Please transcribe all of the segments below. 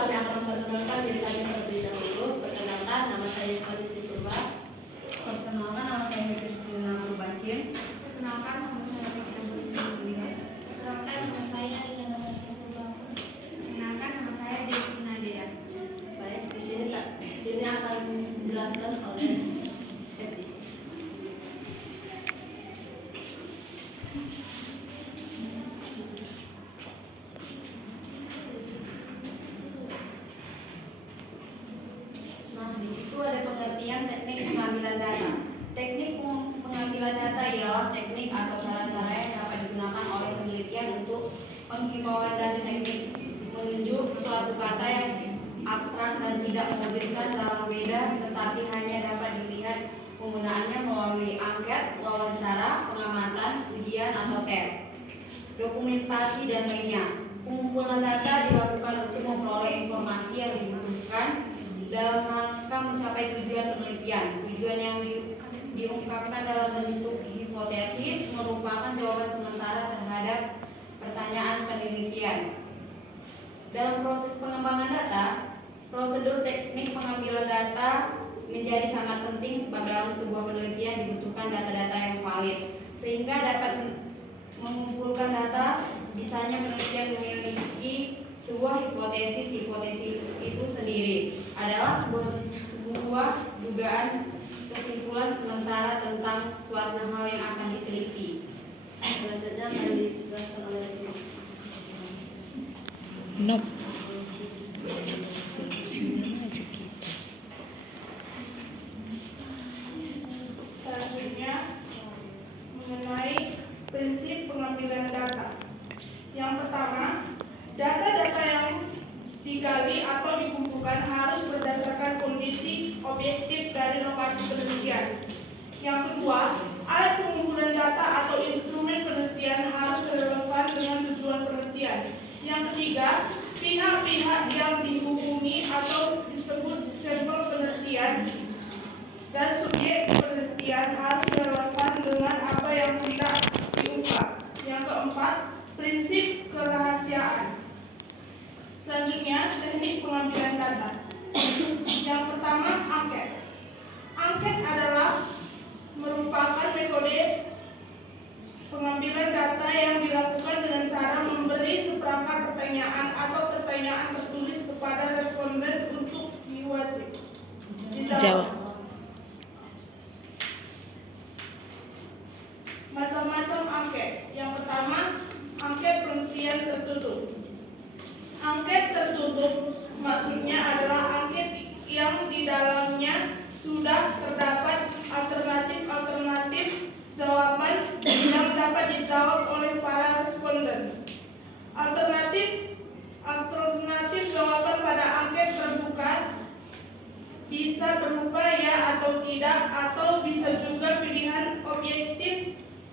kami akan memperkenalkan diri kami terlebih dahulu. Perkenalkan, nama saya Fadli Purba. Perkenalkan, nama saya Kristina Purbancin. Perkenalkan, nama saya Rita Budiman. Perkenalkan, nama saya Rina Purba. Perkenalkan, nama saya Devi Nadia. Baik, di sini akan dijelaskan oleh Edi. Nah, di situ ada pengertian teknik pengambilan data. Teknik pengambilan data ialah teknik atau cara-cara yang dapat digunakan oleh penelitian untuk penghimbauan data teknik menunjuk suatu kata yang abstrak dan tidak mewujudkan dalam beda, tetapi hanya dapat dilihat penggunaannya melalui angket, wawancara, pengamatan, ujian atau tes, dokumentasi dan lainnya. Pengumpulan data dilakukan untuk memperoleh informasi yang dibutuhkan dalam rangka mencapai tujuan penelitian. Tujuan yang diungkapkan dalam bentuk hipotesis merupakan jawaban sementara terhadap pertanyaan penelitian. Dalam proses pengembangan data, prosedur teknik pengambilan data menjadi sangat penting sebab dalam sebuah penelitian dibutuhkan data-data yang valid. Sehingga dapat mengumpulkan data, bisanya penelitian memiliki sebuah hipotesis. Hipotesis itu sendiri adalah sebuah dugaan kesimpulan sementara tentang suatu hal yang akan diteliti. Selanjutnya akan dijelaskan oleh Nope. Selanjutnya mengenai prinsip pengambilan data. Yang pertama, data-data yang digali atau dikumpulkan harus berdasarkan kondisi objektif dari lokasi penelitian. Yang kedua, alat pengumpulan data atau instrumen penelitian harus relevan dengan tujuan penelitian. Yang ketiga, pihak-pihak yang dihubungi atau disebut sampel penelitian dan subjek penelitian harus relevan dengan apa yang tidak diungkap. Yang keempat, prinsip kerahasiaan. Selanjutnya, teknik pengambilan data. Yang pertama, angket. Angket adalah merupakan metode pengambilan data yang dilakukan dengan cara memberi seperangkat pertanyaan atau pertanyaan tertulis kepada responden untuk diwajib dijawab. Macam-macam angket. Yang pertama, angket penelitian tertutup. Angket tertutup maksudnya adalah angket yang di dalamnya sudah terdapat alternatif jawaban yang dapat dijawab oleh para responden. Alternatif jawaban pada angket terbuka bisa berupa ya atau tidak, atau bisa juga pilihan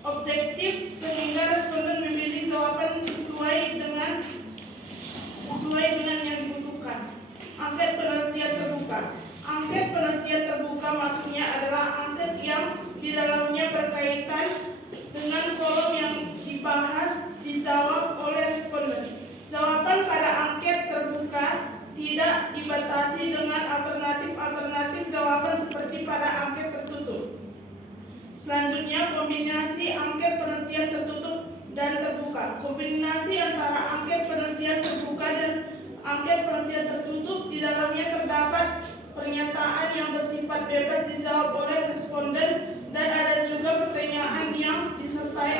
objektif sehingga responden memilih jawaban sesuai dengan yang dibutuhkan. Angket penelitian terbuka. Angket penelitian terbuka maksudnya adalah angket yang di dalamnya berkaitan dengan kolom yang dibahas dijawab oleh responden. Jawaban pada angket terbuka tidak dibatasi dengan alternatif jawaban seperti pada angket tertutup. Selanjutnya, kombinasi angket penelitian tertutup dan terbuka. Kombinasi antara angket penelitian terbuka dan angket penelitian tertutup, di dalamnya terdapat pernyataan yang bersifat bebas dijawab oleh responden dan ada juga pertanyaan yang disertai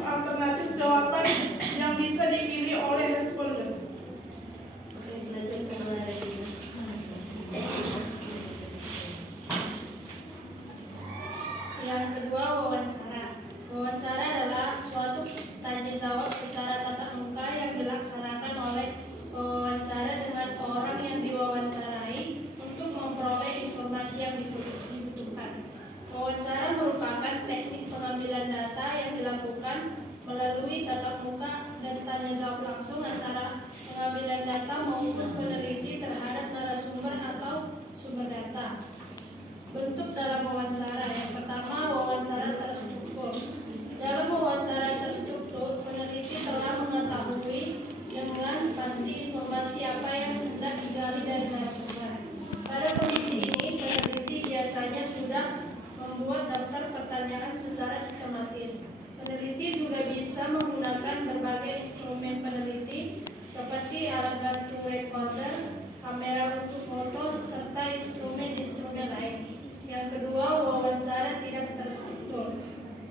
alternatif jawaban yang bisa dipilih oleh responden. Oke, dilanjutkan oleh Regina. Yang kedua, wawancara. Wawancara adalah suatu tanya jawab secara tatap muka yang dilaksanakan oleh wawancara dengan orang yang diwawancarai untuk memperoleh informasi yang dibutuhkan. Wawancara merupakan teknik pengambilan data yang dilakukan melalui tatap muka dan tanya jawab langsung antara pengambilan data maupun peneliti terhadap narasumber atau sumber data. Bentuk dalam wawancara. Yang pertama, wawancara terstruktur. Dalam wawancara terstruktur, peneliti telah mengetahui dengan pasti informasi apa yang hendak digali dari narasumber. Pada kondisi ini, peneliti biasanya sudah membuat daftar pertanyaan secara sistematis. Peneliti juga bisa menggunakan berbagai instrumen peneliti seperti alat bantu recorder, kamera untuk foto, serta instrumen-instrumen lain. Yang kedua, wawancara tidak terstruktur.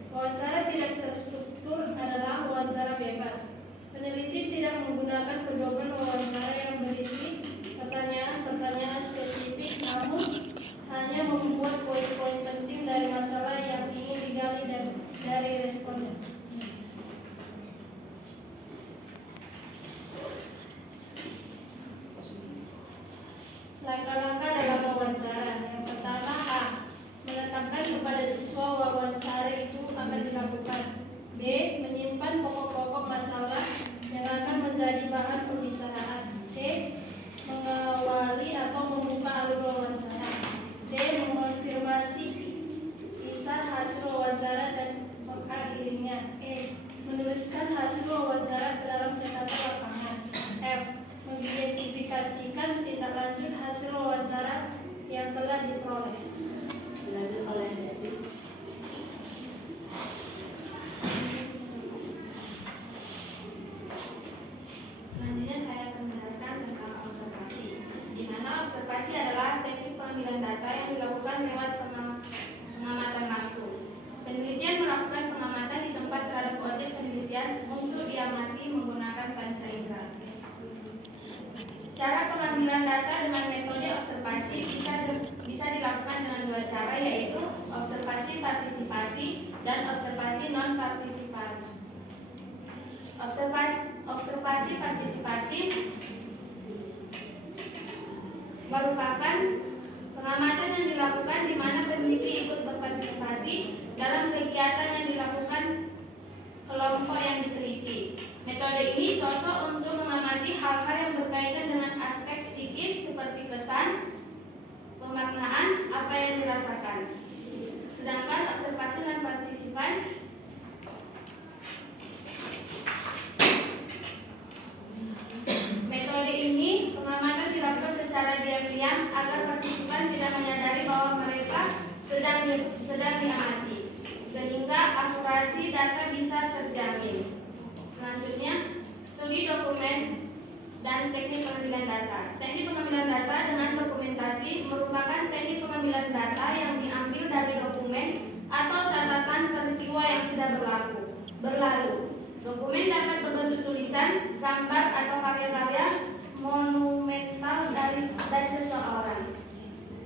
Wawancara tidak terstruktur adalah wawancara bebas. Peneliti tidak menggunakan pedoman wawancara yang berisi pertanyaan-pertanyaan spesifik, namun hanya membuat poin-poin penting dari masalah yang ingin digali dari responden. Langkah-langkah dalam wawancara. Yang pertama, A. Menetapkan kepada siswa wawancara itu akan dilakukan. B. Menyimpan pokok-pokok masalah yang akan menjadi bahan pembicaraan. C. Mengawali atau membuka alur wawancara. D. Mengonfirmasi kisah hasil wawancara dan mengakhirinya. E. Menuliskan hasil wawancara ke dalam catatan lapangan. F. Mengidentifikasikan tindak lanjut hasil wawancara yang telah diperoleh. Dilanjut oleh David. Selanjutnya saya akan menjelaskan tentang observasi, di mana observasi adalah teknik pengambilan data yang dilakukan lewat pengamatan langsung. Penelitian melakukan pengamatan di tempat terhadap objek penelitian untuk diamati menggunakan panca indera. Cara pengambilan data dengan metode observasi bisa dilakukan dengan dua cara, yaitu observasi partisipasi dan observasi non partisipasi. Observasi partisipasi merupakan pengamatan yang dilakukan di mana peneliti ikut berpartisipasi dalam kegiatan yang dilakukan kelompok yang diteliti. Metode ini cocok untuk mengamati hal-hal yang berkaitan dengan aspek psikis seperti kesan, pemaknaan, apa yang dirasakan. Sedangkan observasi non partisipan metode ini pengamatan dilakukan secara diam-diam agar partisipan tidak menyadari bahwa mereka sedang diamati, sehingga akurasi data bisa terjamin. Selanjutnya, studi dokumen dan teknik pengambilan data. Teknik pengambilan data dengan dokumentasi merupakan teknik pengambilan data yang diambil dari dokumen atau catatan peristiwa yang sudah berlalu. Dokumen dapat berbentuk tulisan, gambar, atau karya-karya monumental dari seseorang.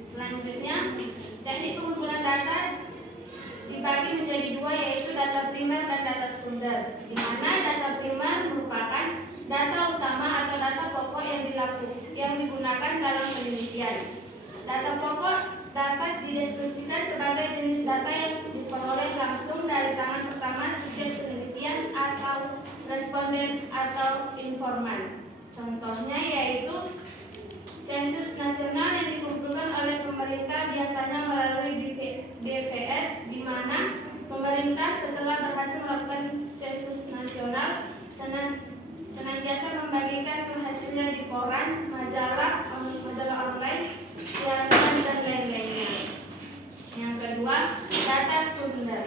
Selanjutnya, teknik pengumpulan data dibagi menjadi dua, yaitu data primer dan data sekunder, di mana data primer merupakan data utama atau data pokok yang digunakan dalam penelitian. Data pokok dapat dideskripsikan sebagai jenis data yang diperoleh langsung dari tangan pertama subjek penelitian atau responden atau informan. Contohnya yaitu sensus nasional yang dikumpulkan oleh pemerintah biasanya melalui BPS, di mana pemerintah setelah berhasil melakukan sensus nasional senantiasa membagikan hasilnya di koran, majalah online, siaran, dan lain-lainnya. Yang kedua, data sekunder.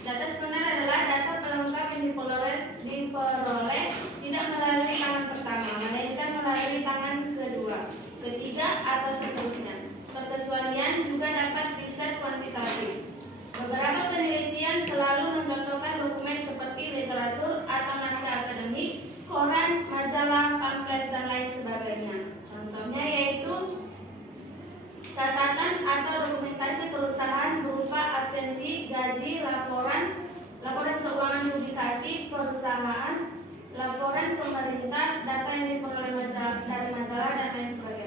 Data sekunder adalah data pelengkap yang diperoleh tidak melalui tangan pertama, melainkan melalui tangan kedua, ketiga, atau seterusnya. Perkecualian juga dapat riset kuantitatif. Beberapa penelitian selalu mencontohkan dokumen seperti literatur atau naskah akademik, koran, majalah, pamflet, dan lain sebagainya. Contohnya yaitu catatan atau dokumentasi perusahaan berupa absensi, gaji, laporan keuangan publikasi perusahaan, laporan pemerintah, data yang diperoleh dari majalah, dan lain sebagainya.